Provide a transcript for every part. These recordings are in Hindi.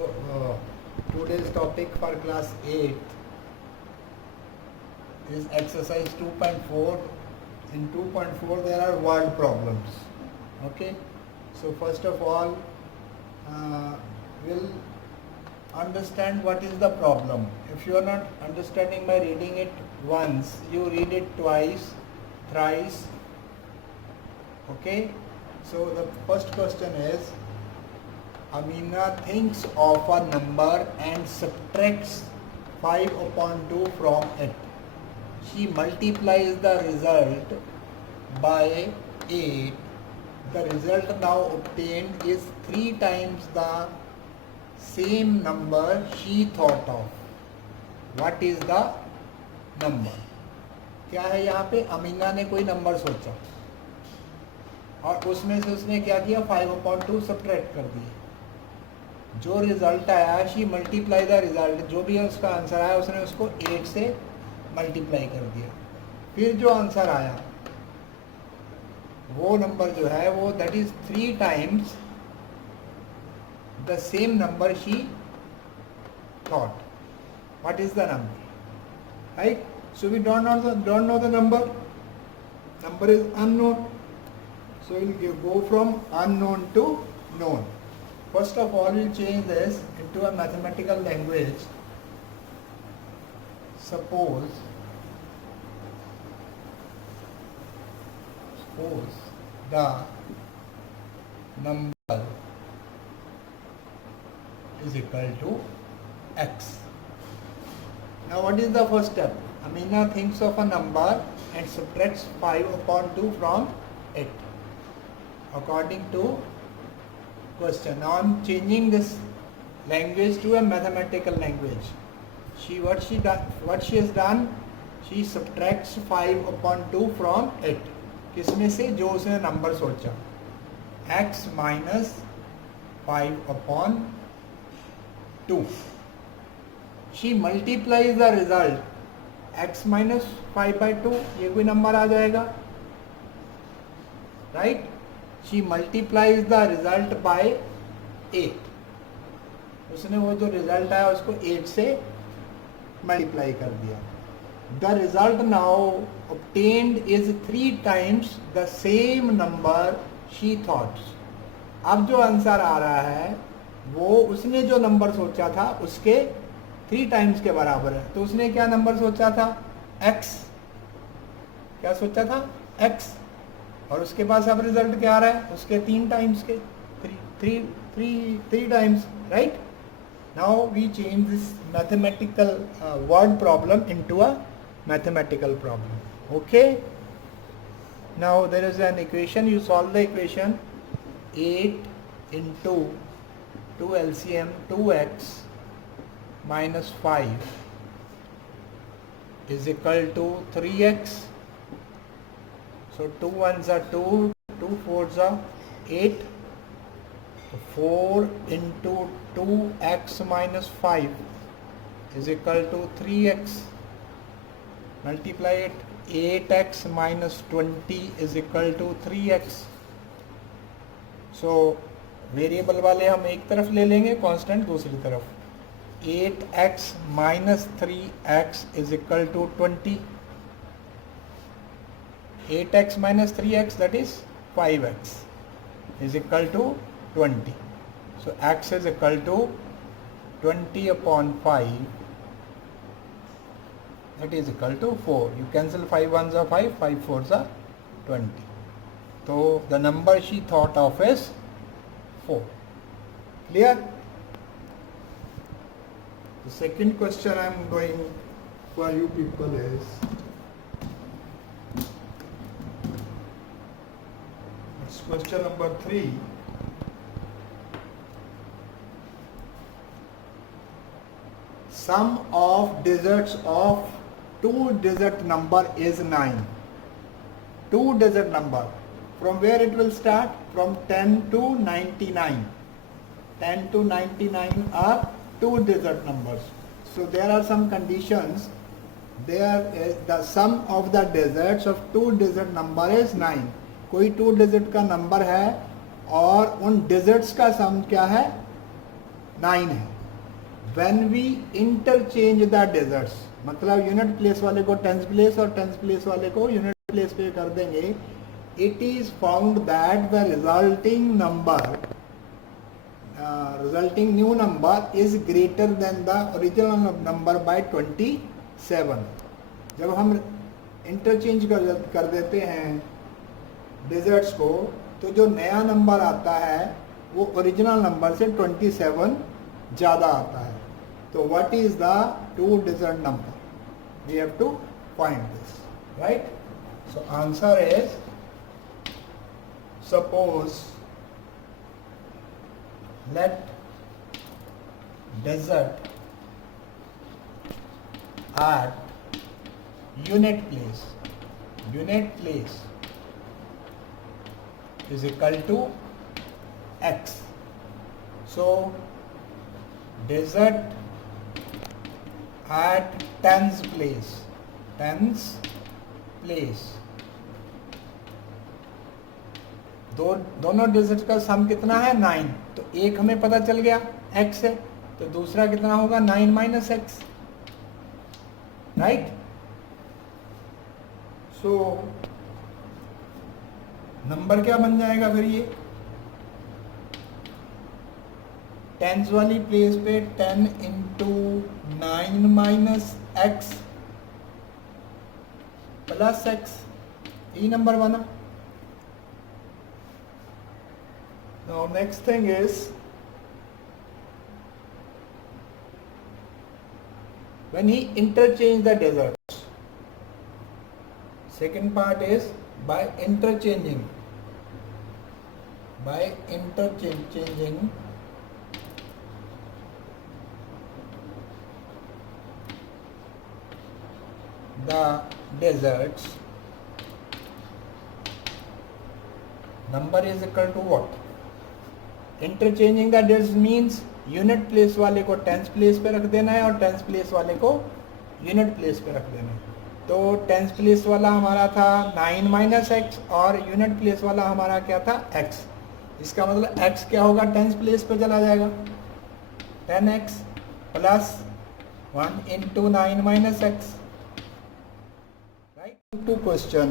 Today's topic for class 8 is exercise 2.4. In 2.4 there are word problems. Okay, so first of all we'll understand what is the problem. If you are not understanding by reading it once, you read it twice, thrice. Okay, so the first question is, Amina thinks of a number and subtracts 5 upon 2 from it. She multiplies the result by 8. The result now obtained is 3 times the same number she thought of. What is the number? क्या है यहाँ पे? अमीना ने कोई नंबर सोचा और उसमें से उसने क्या किया, 5/2 सब्ट्रैक्ट कर दिए. जो रिजल्ट आया, शी मल्टीप्लाई द रिजल्ट, जो भी है उसका आंसर आया उसने उसको 8 से मल्टीप्लाई कर दिया. फिर जो आंसर आया वो नंबर जो है वो that is 3 times the same number she thought. What is the number? Right, so we don't know the number is unknown. So we'll go from unknown to known. First of all, we'll change this into a mathematical language. Suppose the number is equal to x. Now what is the first step? Amina thinks of a number and subtracts 5/2 from it. According to question. Now I am changing this language to a mathematical language. What she has done, she subtracts 5/2 from it. किसमें से? जो उसने नंबर सोचा, x minus 5/2. She multiplies the result. x minus 5/2, ये कोई नंबर आ जाएगा, right? She multiplies the result by 8. उसने वो जो रिजल्ट आया उसको 8 से मल्टीप्लाई कर दिया. The result now obtained is 3 times the same number she thought. अब जो आंसर आ रहा है वो उसने जो नंबर सोचा था उसके 3 टाइम्स के बराबर है. तो उसने क्या नंबर सोचा था? x. क्या सोचा था? x. और उसके पास अब रिजल्ट क्या आ रहा है? उसके 3 टाइम्स के, 3 times, right. Now we change this mathematical word problem into a mathematical problem. Okay, now there is an equation. You solve the equation. 8 into 2 LCM 2x minus 5 is equal to 3x. So 2 1s are 2, 2 4s are 8. So 4 into 2x minus 5 is equal to 3x. Multiply it. 8x minus 20 is equal to 3x. So variable वाले हम एक तरफ ले लेंगे, कांस्टेंट दूसरी तरफ. 8x minus 3x is equal to 20. 8x minus 3x, that is 5x, is equal to 20. So x is equal to 20 upon 5, that is equal to 4. You cancel 5 1s are 5, 5 4s are 20. So the number she thought of is 4. Clear? The second question I am going for you people is, question number 3. Sum of digits of 2-digit number is 9. 2-digit number. From where it will start? From 10 to 99. 10 to 99 are 2-digit numbers. So there are some conditions. There is the sum of the digits of 2-digit number is 9. कोई 2 डिजिट का नंबर है और उन डिजिट्स का सम क्या है? 9 है. When we interchange the digits, मतलब यूनिट प्लेस वाले को टेंस प्लेस और टेंस प्लेस वाले को यूनिट प्लेस पे कर देंगे, it is found that the resulting new number is greater than the original number by 27. जब हम इंटरचेंज कर देते हैं डिजिट्स को, तो जो नया नंबर आता है वो ओरिजिनल नंबर से 27 ज़्यादा आता है. तो what is the 2 digit number? We have to find this, right? So answer is, suppose let digit at unit place is equal to x. So digit at tens place दोनों डिजिट का सम कितना है? 9. तो एक हमें पता चल गया x है, तो दूसरा कितना होगा? 9 minus x, right? So number क्या बन जाएगा फिर? ये टेंस वाली प्लेस पे 10 into 9 minus x plus x, ये नंबर बना. Now next thing is, when he interchange the digits, second part is by interchanging the digits, number is equal to what? Interchanging the digits means unit place वाले को टेंस प्लेस पे रख देना है और टेंस प्लेस वाले को यूनिट प्लेस पे रख देना है. तो टेंस प्लेस वाला हमारा था 9 माइनस एक्स और यूनिट प्लेस वाला हमारा क्या था? x. इसका मतलब x क्या होगा? टेंस प्लेस पे चला जाएगा, 10x plus 1 into 9 minus x, right? To question,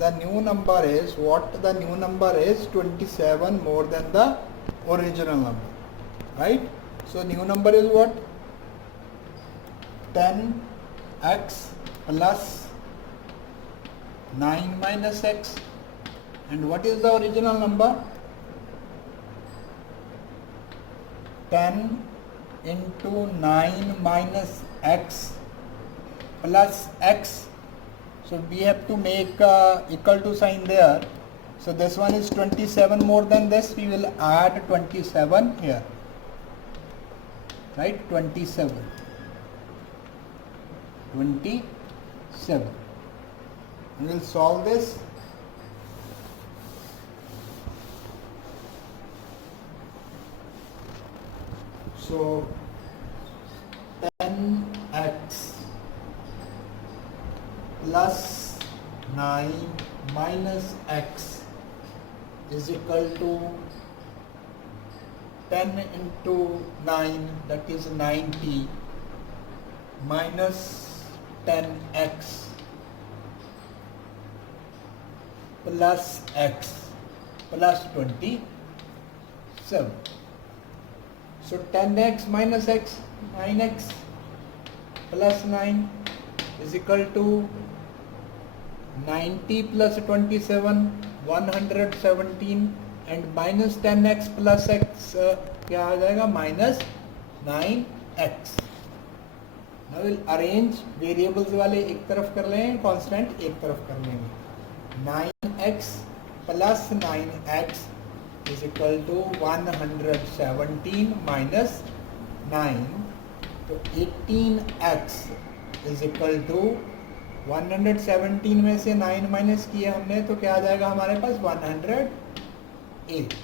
the new number is what? The new number is 27 more than the original number, right? So new number is what? 10x plus 9 minus x. And what is the original number? 10 into 9 minus x plus x. So we have to make equal to sign there. So this one is 27 more than this. We will add 27 here, right? 27. We will solve this. So 10x plus 9 minus x is equal to 10 into 9, that is 90, minus 10x plus x plus 27. So 10x minus x, 9x plus 9 is equal to 90 plus 27, 117, and minus 10x plus x क्या आ जाएगा? minus 9x. Now we'll arrange variables वाले एक तरफ कर लें, constant एक तरफ कर लेंगे. 9x plus 9x is equal to 117 minus 9. तो 18x is equal to 117 में से 9 माइनस किया हमने, तो क्या आ जाएगा हमारे पास? 108.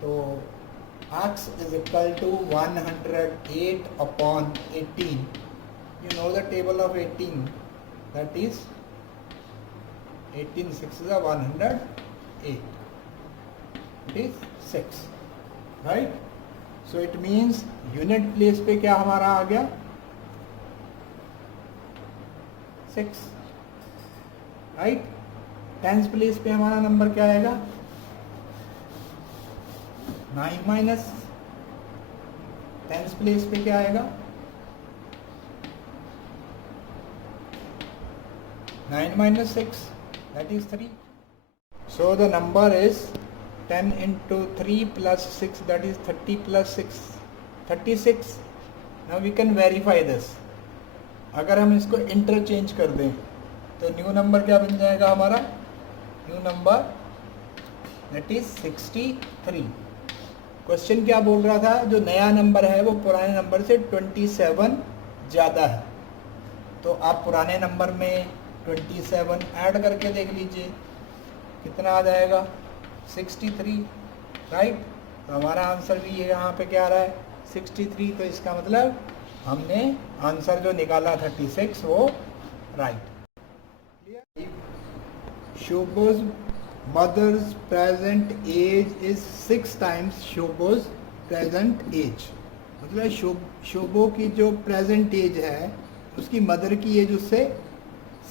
तो x is equal to 108 upon 18. You know the table of 18, that is 18 6 is 108. It is 6, right? So it means unit place पे क्या हमारा आ गया 6, राइट। टेंस प्लेस पे हमारा नंबर क्या आएगा 9 माइनस, टेंस प्लेस पे क्या आएगा 9 minus 6, that is 3. So the number is 10 into 3 plus 6, that is 30 plus 6, 36. Now we can verify this. अगर हम इसको इंटरचेंज कर दें तो न्यू नंबर क्या बन जाएगा हमारा, new number that is 63. Question क्या बोल रहा था, जो नया नंबर है वो पुराने नंबर से 27 ज़्यादा है। तो आप पुराने नंबर में 27 ऐड करके देख लीजिए कितना आ जाएगा 63, राइट। तो हमारा आंसर भी ये यहाँ पे क्या आ रहा है 63। तो इसका मतलब हमने आंसर जो निकाला 36 वो right. Shobo's mother's present age is 6 times Shobo's present age. मतलब शोबो की जो प्रेजेंट एज है उसकी मदर की एज उससे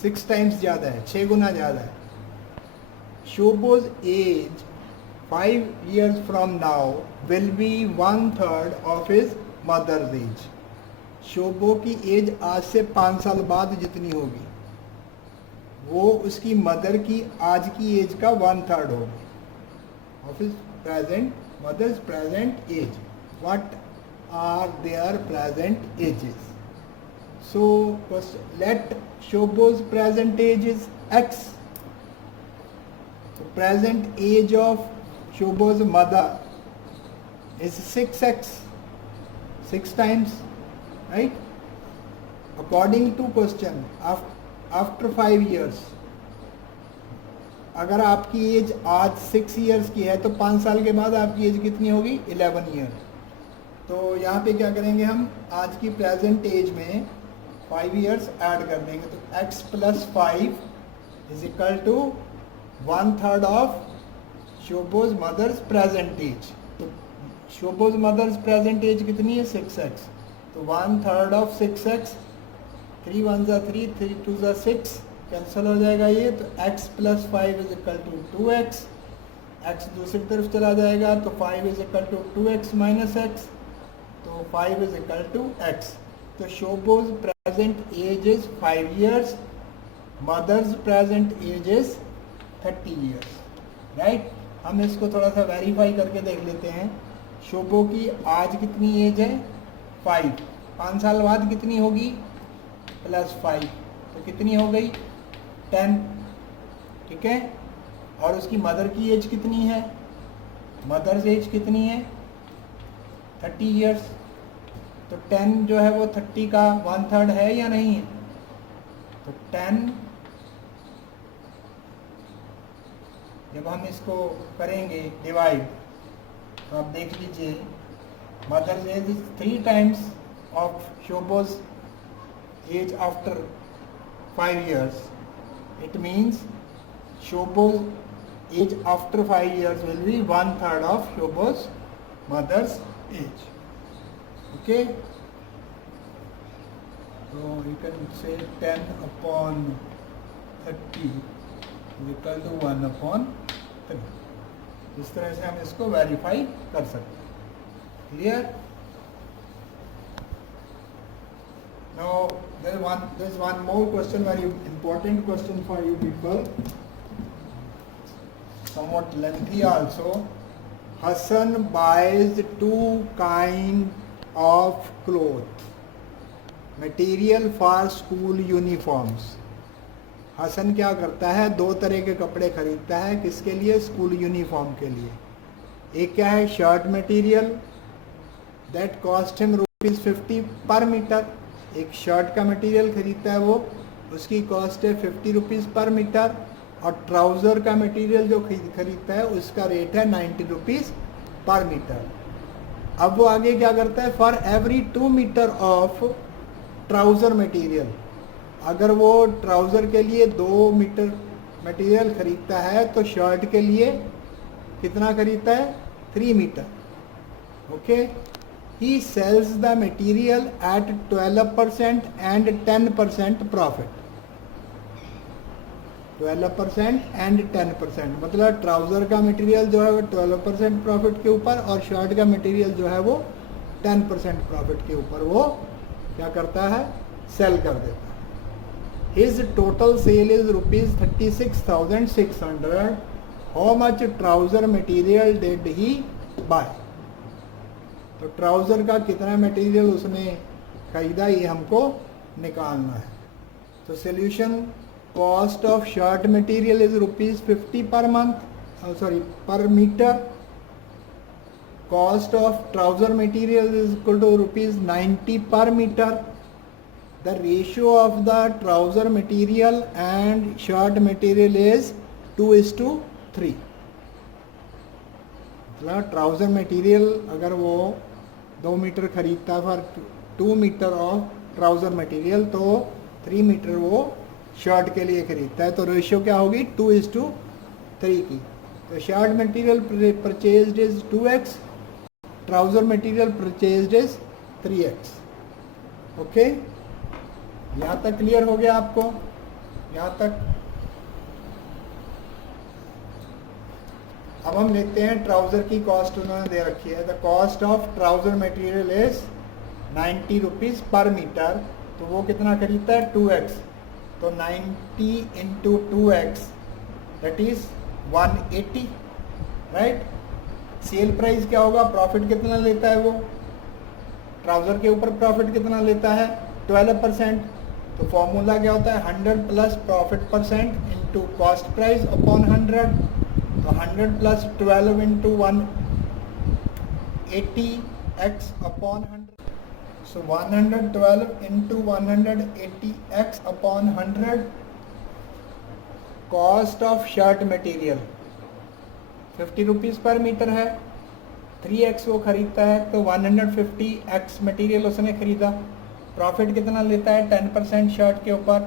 6 टाइम्स ज़्यादा है, 6 गुना ज़्यादा है। Shobo's age 5 years from now will be 1/3 of his mother's age. Shobo की एज आज से 5 साल बाद जितनी होगी वो उसकी मदर की आज की एज का 1/3 होगी of his present mother's present age. What are their present ages? So let Shobo's present age is X. So present age of Shobo's mother is 6X, 6 times, right? According to question, after 5 years, अगर आपकी एज आज 6 years की है तो 5 साल के बाद आपकी एज कितनी होगी 11 years। तो यहाँ पे क्या करेंगे हम, आज की प्रेजेंट एज में 5 years ऐड कर देंगे। तो x + 5 is equal to 1/3 of Shobo's mother's present age. तो शोबोज मदर्स प्रेजेंट एज कितनी है 6x। तो 1/3 ऑफ 6x, 3 1 3, 3 2 6, कैंसिल हो जाएगा ये। तो x + 5 is equal to 2x। x दूसरी तरफ चला जाएगा तो 5 is equal to 2x - x। तो 5 इज इक्वल टू x। तो Shobo's present age is 5 years, mother's present age is 30 years, right. हम इसको थोड़ा सा वेरीफाई करके देख लेते हैं। शोबो की आज कितनी एज है 5, 5 साल बाद कितनी होगी +5, तो कितनी हो गई 10, ठीक है। और उसकी मदर की एज कितनी है, मदर्स एज कितनी है 30 years। तो 10 जो है वो 30 का 1/3 है या नहीं है। तो 10 जब हम इसको करेंगे डिवाइड तो आप देख लीजिए mother's age is 3 times of Shobo's age after 5 years। It means Shobo's age after 5 years will be 1/3 of Shobo's mother's age. Okay, so you can say 10/30 is equal to 1/3। इस तरह से हम इसको वेरीफाई कर सकते हैं। Clear? Now there is one more question, very important question for you people, somewhat lengthy also. Hassan buys 2 kinds of cloth material for school uniforms। Hasan क्या करता है 2 तरह के कपड़े खरीदता है, किसके लिए, स्कूल यूनिफॉर्म के लिए। एक क्या है shirt material, that cost him ₹50 पर मीटर। एक शर्ट का मटेरियल खरीदता है वो, उसकी कॉस्ट है ₹50 पर मीटर। और ट्राउज़र का मटेरियल जो खरीदता है उसका रेट है ₹90 पर मीटर। अब वो आगे क्या करता है, for every 2 metre of trouser material, अगर वो ट्राउज़र के लिए 2 मीटर मटेरियल खरीदता है तो शर्ट के लिए कितना खरीदता है 3 metre. Okay, he sells the material at 12% and 10% profit. 12% and 10%, मतलब ट्राउज़र का मटेरियल जो है वो 12% प्रॉफिट के ऊपर और शर्ट का मटेरियल जो है वो 10% प्रॉफिट के ऊपर वो क्या करता है, सेल कर देता है. His total sale is ₹36,600. How much trouser material did he buy. तो ट्राउज़र का कितना मटेरियल उसने खरीदा ये हमको निकालना है. तो solution, cost of shirt material is ₹50 per month, per meter. Cost of trouser material is equal to ₹90 per meter. The ratio of the trouser material and shirt material is 2:3. मतलब ट्राउज़र मटेरियल अगर वो 2 मीटर खरीदता for 2 metre of trouser material तो 3 मीटर वो शर्ट के लिए खरीदता है. तो रेशियो क्या होगी, 2:3 की. तो shirt material purchased is 2x, trouser material purchased is 3x. Okay, यहाँ तक क्लियर हो गया आपको, यहाँ तक. अब हम देखते हैं ट्राउज़र की कॉस्ट उन्होंने दे रखी है. The cost of trouser material is ₹90 पर मीटर. तो वो कितना खरीदता है, 2x. तो 90 into 2x that is 180, right. Sale price क्या होगा, प्रॉफिट कितना लेता है वो, ट्राउज़र के ऊपर प्रॉफिट कितना लेता है, 12%. तो फॉर्मूला क्या होता है, 100 plus profit percent into cost price upon 100. तो 100 plus 12 into 180x upon 100. So 112 into 180x upon 100. Cost of shirt material ₹50 पर मीटर है. 3x वो खरीदता है तो 150x मटेरियल उसने खरीदा. प्रॉफिट कितना लेता है, 10% शर्ट के ऊपर.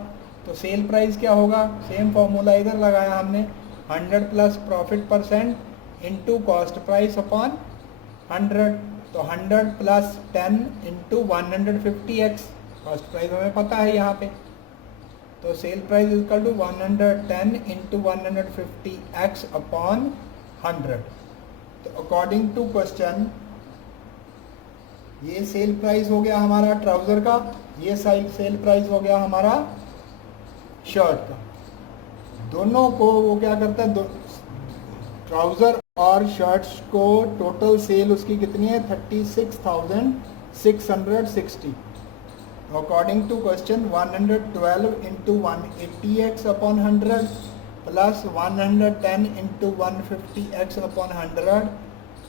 तो सेल प्राइस क्या होगा, सेम फॉर्मूला इधर लगाया हमने, 100 plus profit percent into cost price upon 100. तो 100 plus 10 into 150x, cost price हमें पता है यहाँ पे. तो sale price equal to 110 into 150x upon 100. तो अकॉर्डिंग टू क्वेश्चन ये सेल प्राइस हो गया हमारा ट्राउज़र का, ये सेल प्राइस हो गया हमारा शर्ट का. दोनों को वो क्या करता है, ट्राउज़र और शर्ट्स को टोटल सेल उसकी कितनी है, 36,660. According to question 112 into 180x upon 100 plus 110 into 150x upon 100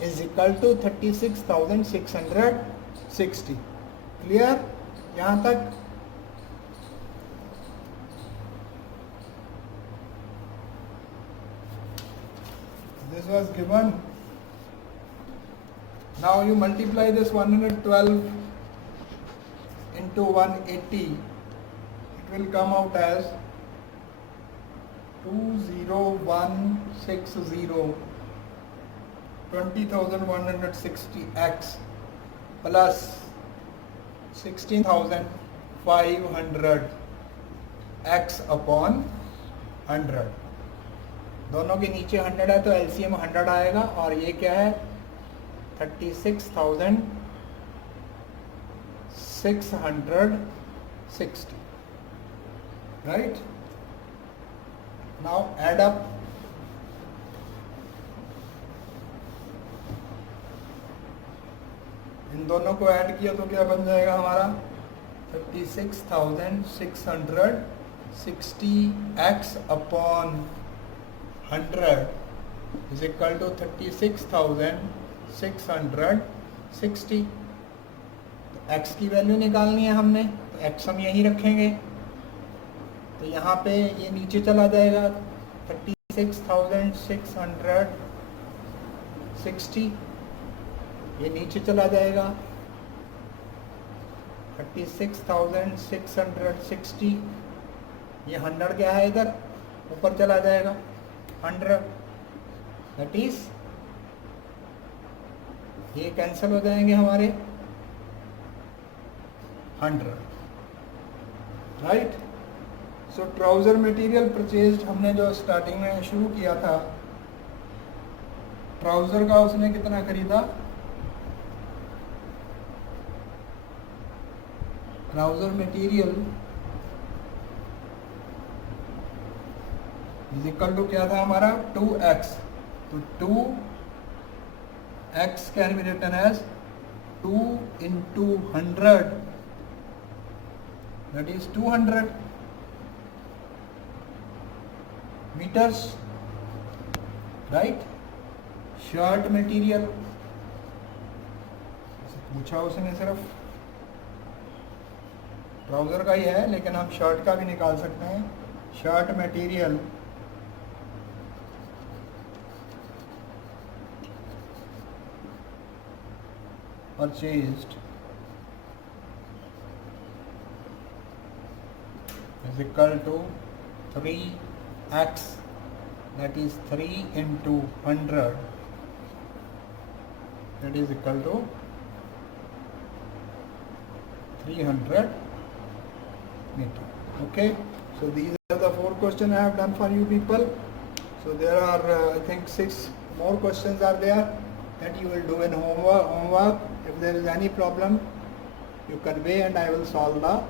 is equal to 36,660. Clear यहाँ तक. This was given. Now you multiply this 112 into 180. It will come out as 20160, 20,160x plus 16,500x upon 100. दोनों के नीचे 100 है तो एलसीएम 100 आएगा. और ये क्या है, 36,660, राइट. Now add up. इन दोनों को ऐड किया तो क्या बन जाएगा हमारा, 36,660x upon 100 is equal to 36,660. तो x की वैल्यू निकालनी है हमने, तो x हम यहीं रखेंगे. तो यहाँ पे ये नीचे चला जाएगा, 36,660 ये नीचे चला जाएगा, 36,660 ये 100 क्या है इधर ऊपर चला जाएगा, 100 दैट इज ये कैंसिल हो जाएंगे हमारे. 100, राइट. सो ट्राउज़र मटेरियल परचेज्ड, हमने जो स्टार्टिंग में शुरू किया था, ट्राउज़र का उसने कितना खरीदा, trouser material is equal to क्या था हमारा 2x. तो 2x can be written as 2 into 100, that is 200 meters, right. Shirt material पूछा उसने, सिर्फ ट्राउज़र का ही है लेकिन हम शर्ट का भी निकाल सकते हैं. Shirt material purchased is equal to 3x, that is 3 into 100, that is equal to 300 meter. Okay, so these are the 4 questions I have done for you people. So there are I think 6 more questions are there that you will do in homework. If there is any problem, you convey and I will solve the